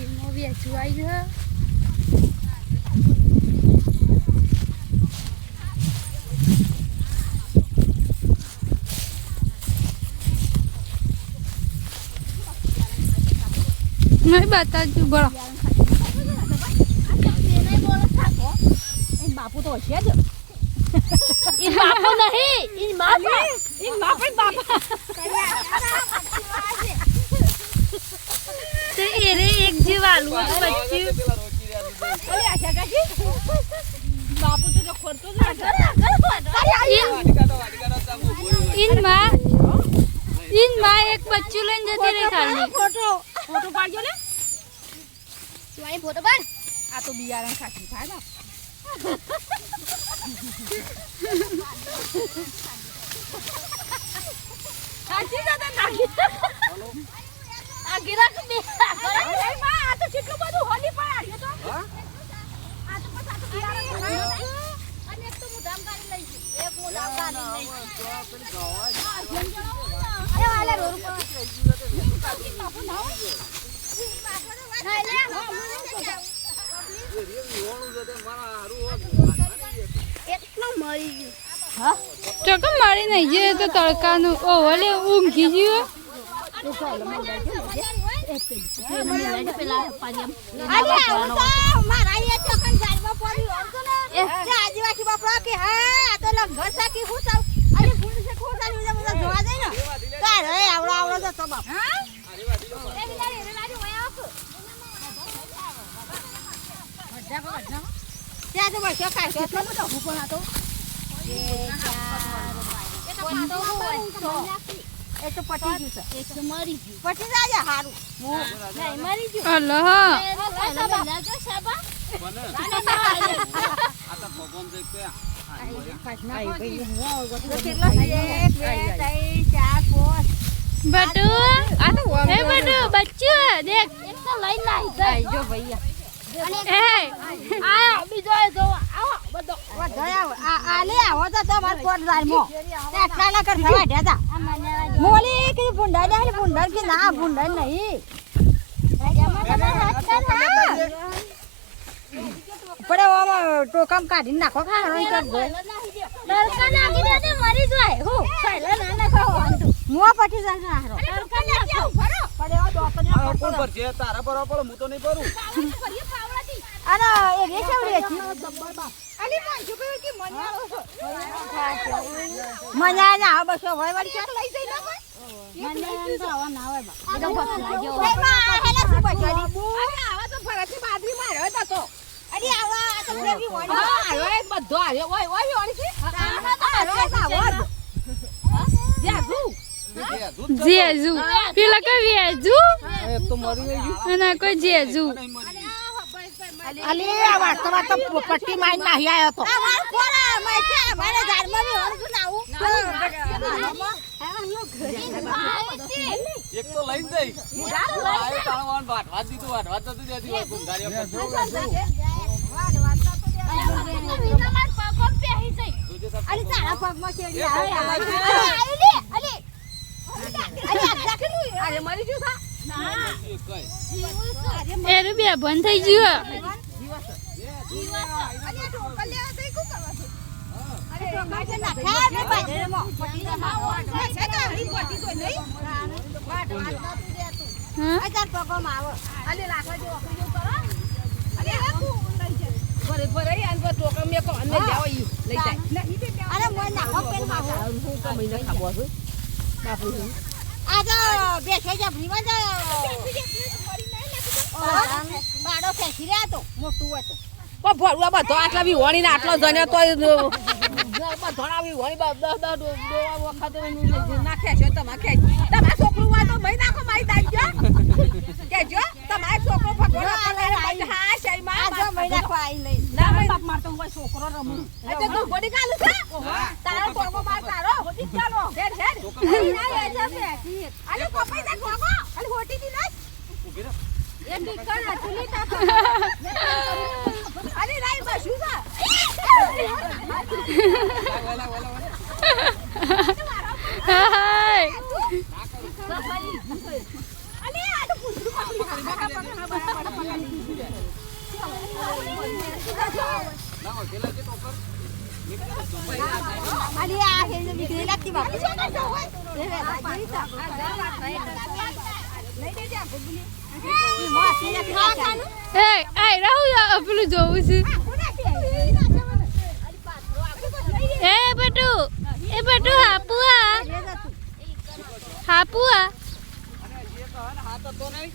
સીમો વેચું આવી ગયો નહીં બતાવજો બોલો બાપુ તો છે જ ઈ બાપુ નહીં ઈ બાપા ઈ બાપા તે એરે એક જીવાલું બચ્ચું અરે આશા કાકી બાપુ તો ખોરતો જ ઇન માં એક બચ્ચું લઈને જતી રહી ખાલી ફોટો પાડજો ને તું અહીં ફોટો પાડ આ તો બિયારણ ખાતી થાય બાપ સાચી દાદા નાખી આ ગિરાક બે અરે માં આ તો કેટલું બધું હોલી પાડ્યો તો હા આ તો પછી આ તો બિયારણ અને એક તો મુધામ કાઢી લઈ એક મુધામ કાઢી લઈ અરે વાલા રોડ પર બાપુ ના એટલો મરી ગયો હા ચોકમ મારી નહીં જે તો તડકાનું ઓવલે ઊંઘી ગયો આદિવાસી બાપડા કે હા તો લંગર સાકી હું સાવ અરે ફૂલ છે ખોસાલી બધા જોવા જાય ને તારે આવડો તો બાપ હા ત્યાં તો વર્ષો કાઢ્યો એટલો બધો ભૂકો હતો એ તો પટી ગયું છે એ તો મરી ગયું પટી જાય હારું નહીં મરી ગયું અલ્લાહ બટુ હે બટુ બચ્ચું દેખ એક તો લઈ નાઈ જો ભૈયા એ આયો બીજો જો આવો બધો વધાયો આ લે આવો તો તમાર કોટ જાયમો એટલા ના કર થવા દેતા મોલી કે ભુંડા દે ભુંડા કે ના ભુંડા નહીં પડે ઓમાં ટોકમ કાઢી નાખો ખાણો કર દે તડકા નાખી દે તે મરી જાય હું ખાઈલા ના નાખો મુવા પટી જાય હારો તડકા નાખ્યો ભરો પડે ઓ દોતને કોણ પર છે તારા પર હું તો નહીં ભરું અને એ રે કેવડી હતી અલી પાંચો કે મન્યાળો છો મન્યા ના આ બસો હોય વળી ચાલ લઈ જઈ ના મન્યા તો આવા ના હોય બા તો બસ લાગ્યો એ માં હેલા શું બચડી અરે આવા તો ફરથી બાદરી માર્યો તો અરે આવા આ તો ફેરી વળી આયો એક બધો આયો ઓય વળી છે જેજુ પેલા કઈ વેજુ એક તો મરી ગયું અને કોઈ જેજુ અલી આ વાસ્તવમાં તો પટ્ટી માર નાહી આયો તો આ માર કોરા મે છે મારે ઝાડમાં બી ઓરતું નાવું એક તો લઈ જઈ આય તાણવાન વાટવા દીધું વાટવા તો દેતી હોય ગુંગારીઓ અલી તારા પગમાં કેડી આવે અલી અરે મરી ગયું થા એરું બે બંધ થઈ ગયું બાડો ખેંચી રહ્યા તો મોટું હતું ભરવા બધો આટલા બી વણી ને આટલો જને તો ધોણા બી વણી 10 વખત નાખ્યા છે તમારા છોકરું હોય તો ભાઈ નાખો મારી દાજો કેજો તમારો છોકરો ભગવાન હા શઈ માં આ જો મહિના ખવાઈ નહીં ના બાપ મારતો હોય છોકરો રમું એટલે તું ગોડી કાલું છે તારો ટોકો માર તારો હોટી ચાલો હેડ અલે પપ્પા દે ટોકો અલે હોટી દી ના ઉભી રહો એ દીકરા ચૂલી તા અલે રાઈ બસુ છે હાય અલે આ તો પૂછડું પકડી અરે આ હેને નીકળી લાગતી બાપ લઈ દેજે આ ગુગલી એ આઈ રહું પેલું જોવું છે એ બટુ હાપુઆ હાપુઆ હાથ હતો નહીં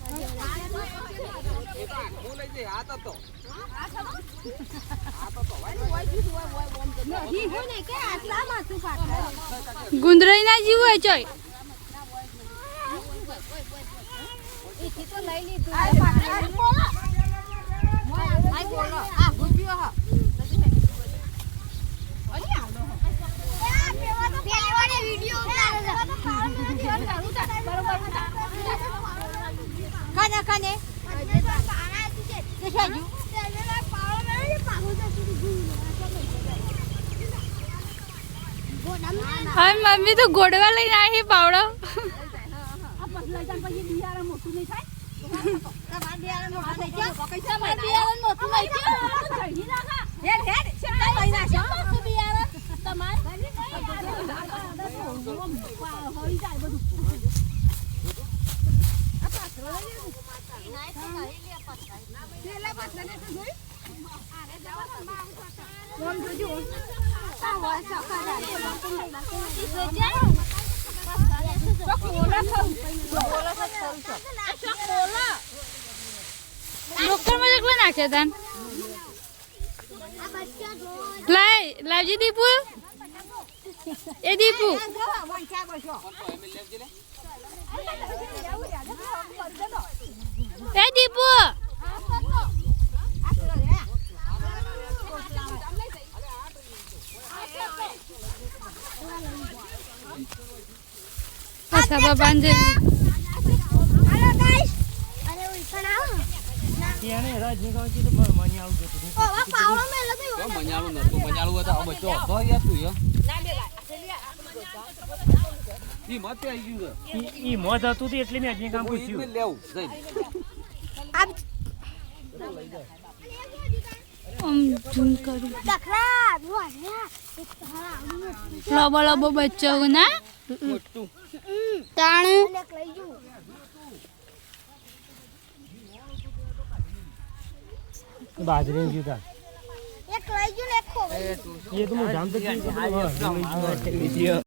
એ તો આખું લઈ જાય હાથ હતો ગુંદરાઈ ના જીવ હોય ચોય હવે મમ્મી તો ગોડવા લઈને આવી પાવડો ડોક્ટર માં એકલા નાખ્યા તાન લાવજી દીપુ એ દીપુ એ દીપુ સભા બાંધે મજાળું નતું મજાળું હતા હવે બચ્ચો હતો યાર તું ઈ મત આવી ગયું ઈ મોજ હતું તે એટલે મેં અજય કામ પૂછ્યું લેવું જઈ ઝૂમ કરું લબો લબો બચ્ચો ના મોટું તાણ બાજરી જીતા એક લઈ ગયું ને એક ખો ये तो मैं जानते